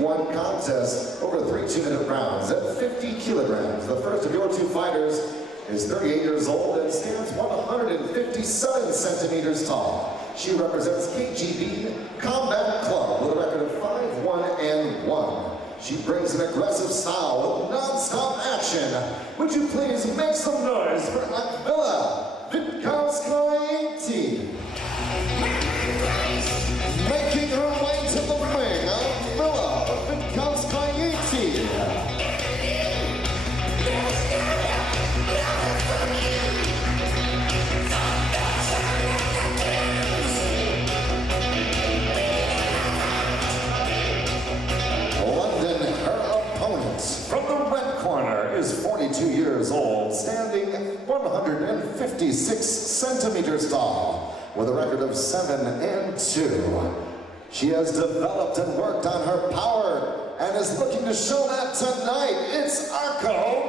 3-1 contest over 3 2-minute rounds at 50 kilograms. The first of your two fighters is 38 years old and stands 157 centimeters tall. She represents KGB Combat Club with a record of 5-1-1. She brings an aggressive style with non-stop action. Would you please make some noise for Akvile, VITKAUSKAITE. Making her way to the ring, Akvile, VITKAUSKAITE. From the red corner is 42 years old, standing 156 centimeters tall, with a record of 7-2. She has developed and worked on her power and is looking to show that tonight. It's MURATA.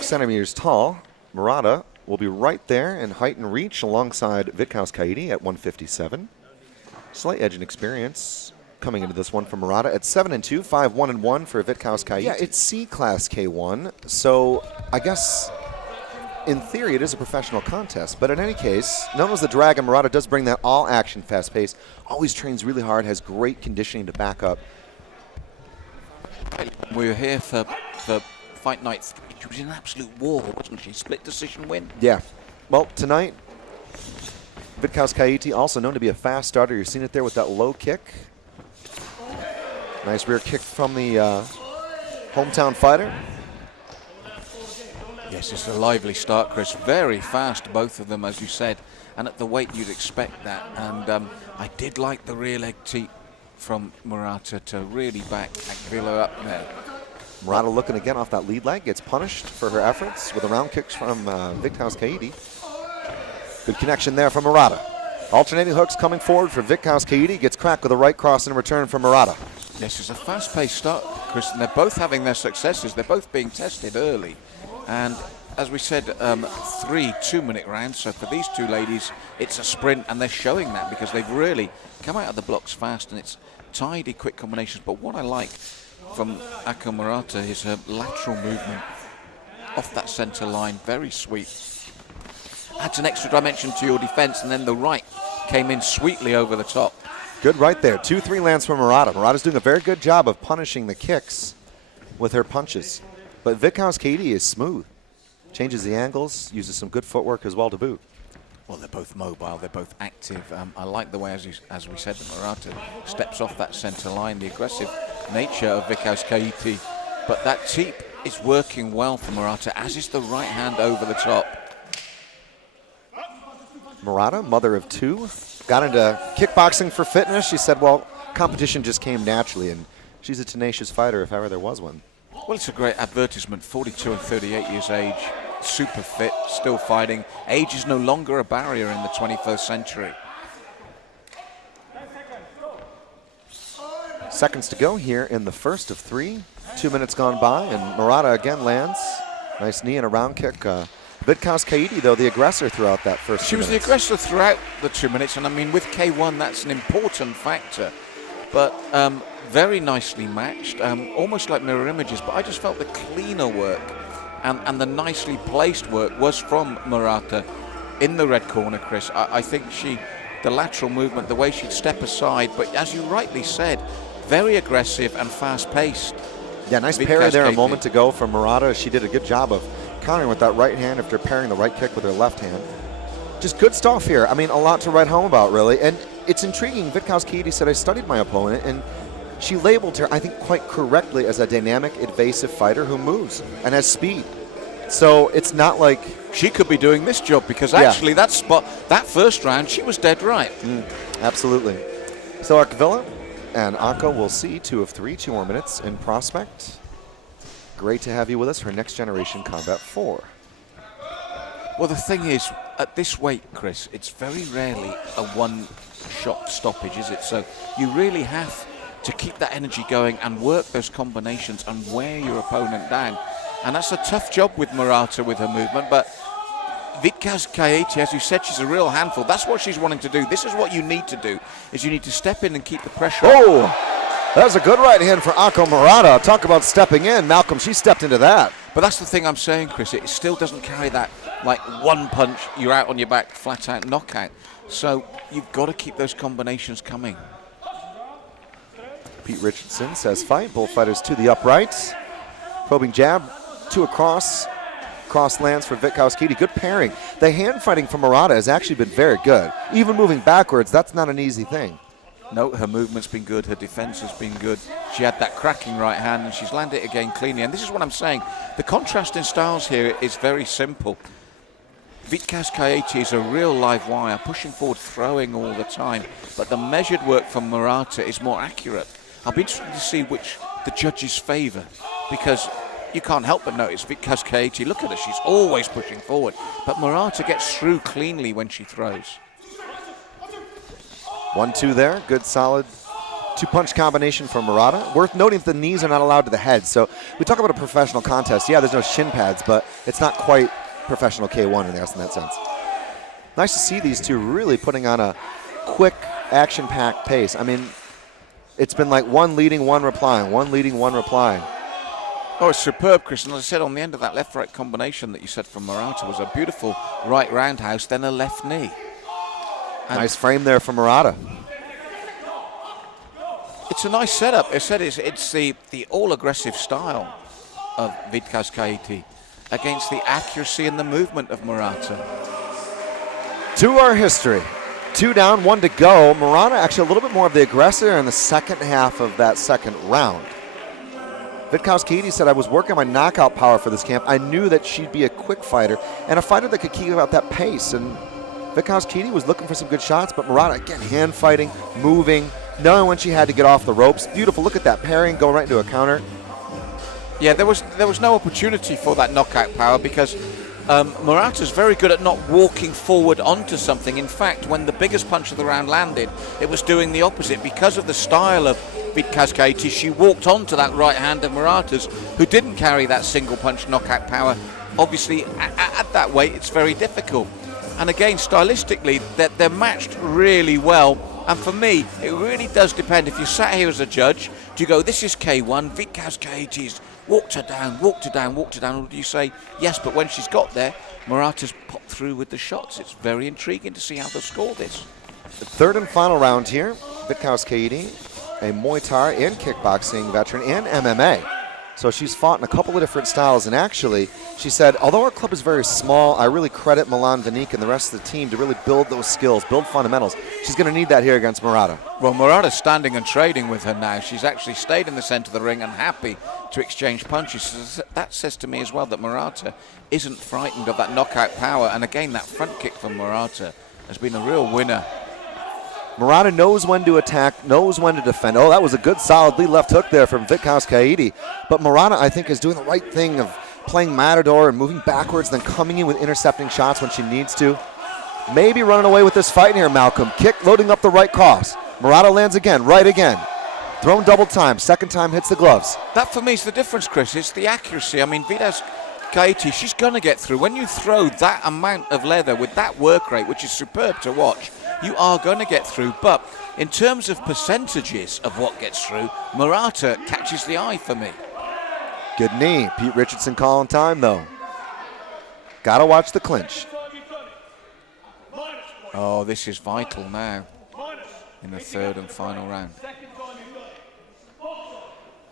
Centimeters tall. MURATA will be right there in height and reach alongside VITKAUSKAITE at 157. Slight edge and experience coming into this one for MURATA at 7-2, 5-1-1 for VITKAUSKAITE. Yeah, it's C-Class K1, so I guess in theory it is a professional contest, but in any case, known as the Dragon, MURATA does bring that all-action fast pace, always trains really hard, has great conditioning to back up. We were here for Fight Night 3. She was in an absolute war, wasn't she? Split decision win. Yeah. Well, tonight, VITKAUSKAITE, also known to be a fast starter. You're seeing it there with that low kick. Nice rear kick from the hometown fighter. Yes, it's a lively start, Chris. Very fast, both of them, as you said. And at the weight, you'd expect that. And I did like the rear leg teep from MURATA to really back Akvile up there. MURATA looking again off that lead leg, gets punished for her efforts with a round kicks from VITKAUSKAITE. Good connection there from MURATA. Alternating hooks coming forward for VITKAUSKAITE, gets cracked with a right cross in return from MURATA. Yes, it's a fast-paced start, Chris, and they're both having their successes. They're both being tested early. And as we said, 3 2-minute rounds, so for these two ladies, it's a sprint, and they're showing that because they've really come out of the blocks fast, and it's tidy, quick combinations. But what I like from MURATA is her lateral movement off that center line, very sweet. Adds an extra dimension to your defense, and then the right came in sweetly over the top. Good right there. 2-3 lands from MURATA. MURATA's doing a very good job of punishing the kicks with her punches. But VITKAUSKAITE is smooth. Changes the angles, uses some good footwork as well to boot. Well, they're both mobile, they're both active. I like the way, as we said, that MURATA steps off that center line, the aggressive nature of VITKAUSKAITE. But that teep is working well for MURATA, as is the right hand over the top. MURATA, mother of 2, got into kickboxing for fitness. She said, well, competition just came naturally, and she's a tenacious fighter if ever there was one. Well, it's a great advertisement, 42 and 38 years age, super fit, still fighting. Age is no longer a barrier in the 21st century. Seconds to go here in the first of 3. 2 minutes gone by, and MURATA again lands. Nice knee and a round kick. VITKAUSKAITE, though, the aggressor throughout that first 2 minutes. She was the aggressor throughout the 2 minutes, and I mean, with K1, that's an important factor. But very nicely matched, almost like mirror images, but I just felt the cleaner work and the nicely placed work was from MURATA in the red corner, Chris. I think the lateral movement, the way she'd step aside, but as you rightly said, very aggressive and fast-paced. Yeah, nice parry there a moment ago from MURATA. She did a good job of countering with that right hand after parrying the right kick with her left hand. Just good stuff here. I mean, a lot to write home about, really. And it's intriguing. VITKAUSKAITE said, I studied my opponent, and she labeled her, I think, quite correctly as a dynamic, evasive fighter who moves and has speed. So it's not like she could be doing this job because actually that first round, she was dead right. Absolutely. So Akvile and Akko will see 2 of 3, 2 more minutes in Prospect. Great to have you with us for Next Generation Combat 4. Well, the thing is, at this weight, Chris, it's very rarely a one-shot stoppage, is it? So you really have to keep that energy going and work those combinations and wear your opponent down. And that's a tough job with MURATA with her movement, but VITKAUSKAITE, as you said, she's a real handful. That's what she's wanting to do. This is what you need to do, is you need to step in and keep the pressure on. That was a good right hand for Akko MURATA. Talk about stepping in. Malcolm, she stepped into that. But that's the thing I'm saying, Chris. It still doesn't carry that, like, one punch, you're out on your back, flat out knockout. So you've got to keep those combinations coming. Pete Richardson says fight. Both fighters to the upright. Probing jab, 2 across. Cross lands for VITKAUSKAITE. Good pairing. The hand fighting from MURATA has actually been very good. Even moving backwards, that's not an easy thing. No, her movement's been good, her defense has been good. She had that cracking right hand and she's landed it again cleanly. And this is what I'm saying. The contrast in styles here is very simple. VITKAUSKAITE is a real live wire, pushing forward, throwing all the time. But the measured work from MURATA is more accurate. I'll be interested to see which the judges favour, because you can't help but notice VITKAUSKAITE, look at her, she's always pushing forward. But MURATA gets through cleanly when she throws. 1-2 there, good solid 2-punch combination from MURATA. Worth noting that the knees are not allowed to the head. So we talk about a professional contest. Yeah, there's no shin pads, but it's not quite professional K1 in that sense. Nice to see these two really putting on a quick, action-packed pace. I mean, it's been like one leading, one replying, one leading, one replying. Oh, it's superb, Chris. And as I said, on the end of that left-right combination that you said from MURATA was a beautiful right roundhouse, then a left knee. And nice frame there from MURATA. It's a nice setup. I said it's the all-aggressive style of VITKAUSKAITE against the accuracy and the movement of MURATA. To our history. 2 down, 1 to go. MURATA actually a little bit more of the aggressor in the second half of that second round. VITKAUSKAITE said, I was working my knockout power for this camp. I knew that she'd be a quick fighter and a fighter that could keep up that pace. And VITKAUSKAITE was looking for some good shots, but MURATA, again, hand fighting, moving, knowing when she had to get off the ropes. Beautiful. Look at that pairing, going right into a counter. Yeah, there was no opportunity for that knockout power because MURATA's very good at not walking forward onto something. In fact, when the biggest punch of the round landed, it was doing the opposite. Because of the style of VITKAUSKAITE, she walked onto that right hand of MURATA's, who didn't carry that single punch knockout power. Obviously, at that weight, it's very difficult. And again, stylistically, they're matched really well. And for me, it really does depend. If you sat here as a judge, do you go, this is K1, VITKAUSKAITE's walked her down, walked her down, walked her down, or do you say, yes, but when she's got there, MURATA's popped through with the shots. It's very intriguing to see how they'll score this. The third and final round here, VITKAUSKAITE, a Muay Thai and kickboxing veteran and MMA. So she's fought in a couple of different styles, and actually, she said, although our club is very small, I really credit Milan Vanique and the rest of the team to really build those skills, build fundamentals. She's going to need that here against MURATA. Well, MURATA's standing and trading with her now. She's actually stayed in the center of the ring and happy to exchange punches. So that says to me as well that MURATA isn't frightened of that knockout power. And again, that front kick from MURATA has been a real winner. MURATA knows when to attack, knows when to defend. Oh, that was a good solid lead left hook there from VITKAUSKAITE. But MURATA, I think, is doing the right thing of playing Matador and moving backwards, then coming in with intercepting shots when she needs to. Maybe running away with this fight here, Malcolm. Kick loading up the right cross. MURATA lands again, right again. Thrown double time, second time hits the gloves. That for me is the difference, Chris. It's the accuracy. I mean, VITKAUSKAITE, she's going to get through. When you throw that amount of leather with that work rate, which is superb to watch, you are going to get through. But in terms of percentages of what gets through, MURATA catches the eye for me. Good knee. Pete Richardson calling time, though. Got to watch the clinch. Oh, this is vital now in the third and final round.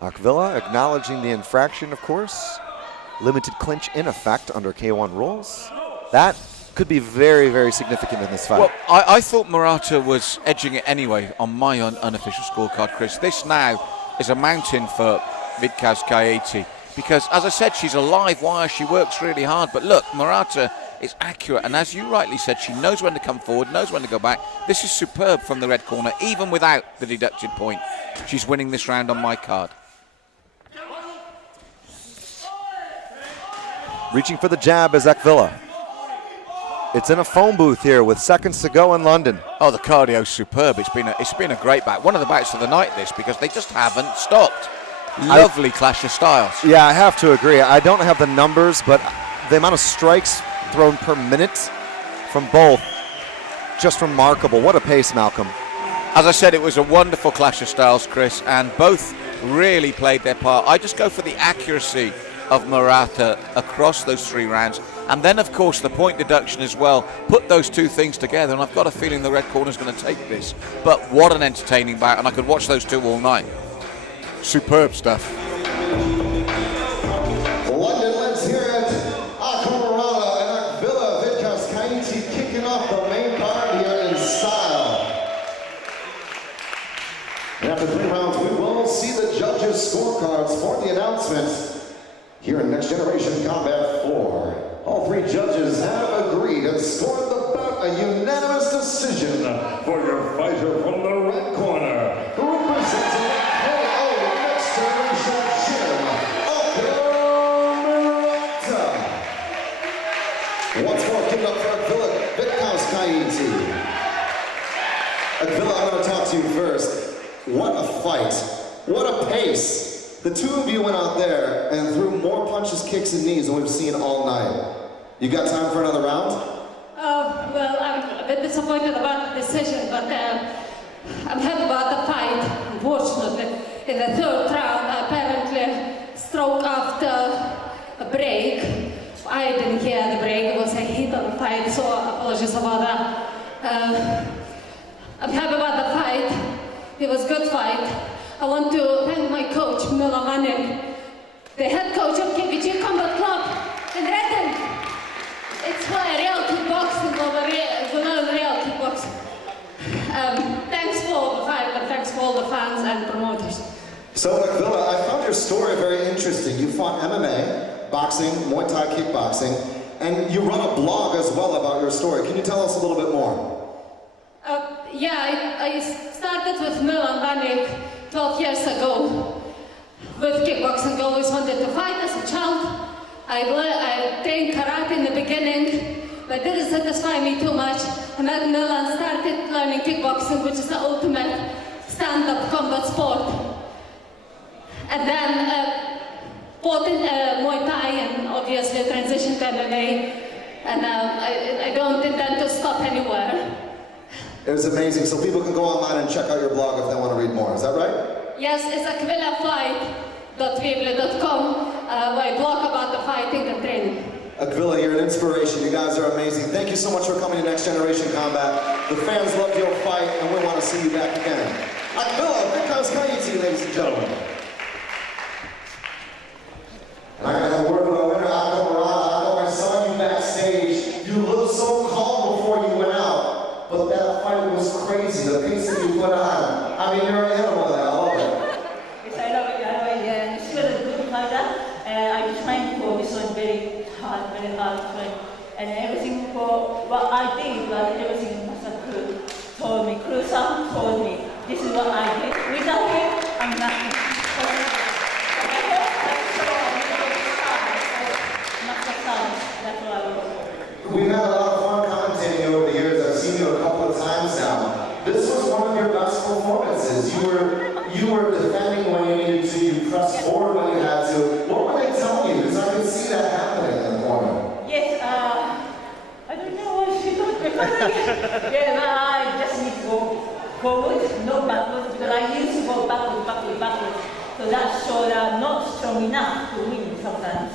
Akvile acknowledging the infraction, of course. Limited clinch in effect under K1 rules. That could be very, very significant in this fight. Well, I thought MURATA was edging it anyway on my unofficial scorecard, Chris. This now is a mountain for VITKAUSKAITE. because, as I said, she's a live wire. She works really hard. But look, MURATA is accurate, and as you rightly said, she knows when to come forward, knows when to go back. This is superb from the red corner, even without the deducted point. She's winning this round on my card. Reaching for the jab is Akvile. It's in a phone booth here with seconds to go in London. Oh, the cardio's superb. It's been a great bout. One of the bouts of the night, this, because they just haven't stopped. Lovely clash of styles. Yeah, I have to agree. I don't have the numbers, but the amount of strikes thrown per minute from both, just remarkable. What a pace, Malcolm. As I said, it was a wonderful clash of styles, Chris, and both really played their part. I just go for the accuracy of MURATA across those 3 rounds. And then, of course, the point deduction as well. Put those 2 things together, and I've got a feeling the red corner's going to take this. But what an entertaining bout, and I could watch those 2 all night. Superb stuff. London, let's hear it. MURATA and Akvile VITKAUSKAITE kicking off the main card here in style. And after 3 rounds, we will see the judges' scorecards for the announcement. Here in Next Generation Combat 4, all 3 judges have agreed and scored the bout a unanimous decision for your fighter from the red corner, representing KO Next Generation Gym, MURATA. Once more, give it up for Akvile VITKAUSKAITE. Akvile, I'm going to talk to you first. What a fight. What a pace. The 2 of you went out there and threw more punches, kicks, and knees than we've seen all night. You got time for another round? Well, I'm a bit disappointed about the decision, but I'm happy about the fight. Unfortunately, in the 3rd round, apparently, stroke after a break. I didn't hear the break. It was a heat of the fight, so apologies about that. I'm happy about the fight. It was a good fight. I want to thank my coach, Milan Vanek, the head coach of KBG Combat Club in Redden. It's for real kickboxing over real kickboxing. Thanks for all the fight, and thanks for all the fans and promoters. So, Akvile, I found your story very interesting. You fought MMA, boxing, Muay Thai kickboxing, and you run a blog as well about your story. Can you tell us a little bit more? Yeah, I started with Milan Vanek 12 years ago with kickboxing. I always wanted to fight as a child. I trained karate in the beginning, but it didn't satisfy me too much. I met Milan, started learning kickboxing, which is the ultimate stand-up combat sport. And then fought in Muay Thai and obviously transitioned to MMA. And I don't intend to stop anywhere. It was amazing. So people can go online and check out your blog if they want to read more. Is that right? Yes, it's akvilefight.weebly.com, where I blog about the fighting and training. Akvile, you're an inspiration. You guys are amazing. Thank you so much for coming to Next Generation Combat. The fans loved your fight, and we want to see you back again. Akvile VITKAUSKAITE, ladies and gentlemen. And I got a word with our winner, MURATA. I saw you backstage. You looked so calm before you went out, but that fight was crazy. The pace that you put on. I mean, you're an animal there. I love it. Yes, I love it. It's really good fighter. I trained for this one very hard to train. And everything for what I did, but everything Master Crew told me, Crew-san told me, this is what I did. Without him, I'm nothing. We've had a lot of fun commentating over the years. I've seen you a couple of times now. This was one of your best performances. You were defending when you needed to. You pressed forward when you had to. What were they telling you? Because I can see that happening in the corner. Yes, I don't know what she told me. Yeah, but I just need to go forward, not backwards, because I used to go backwards. So that showed I'm not strong enough to win sometimes.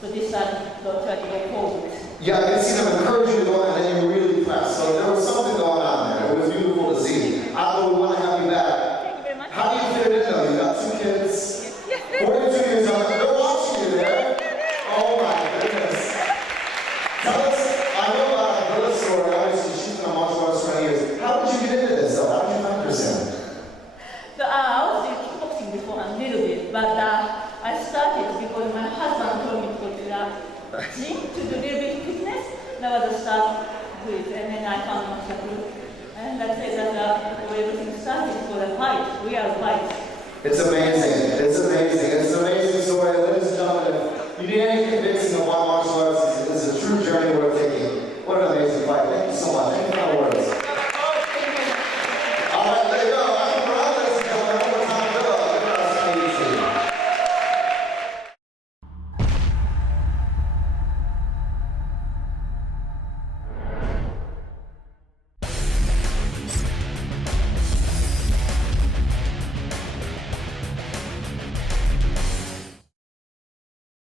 So this time, don't try to go forward. Yeah, I can see them encouraging you to go and then you really press. So there was something going on there. It was beautiful to see. I know we want to have you back. Thank you very much. How do you fit in though? You got 2 kids, 42 years old. They're watching you there. Oh my goodness. Tell us, I know about Akvile's story. Obviously, she's been a martial artist for 20 years. How did you get into this though? How did you find yourself? So I was doing kickboxing before a little bit, but I started because quit, and then I found martial group. And that's it, and everything started for the fight, real fight. It's amazing. It's amazing. It's an amazing story. Ladies and gentlemen, if you need any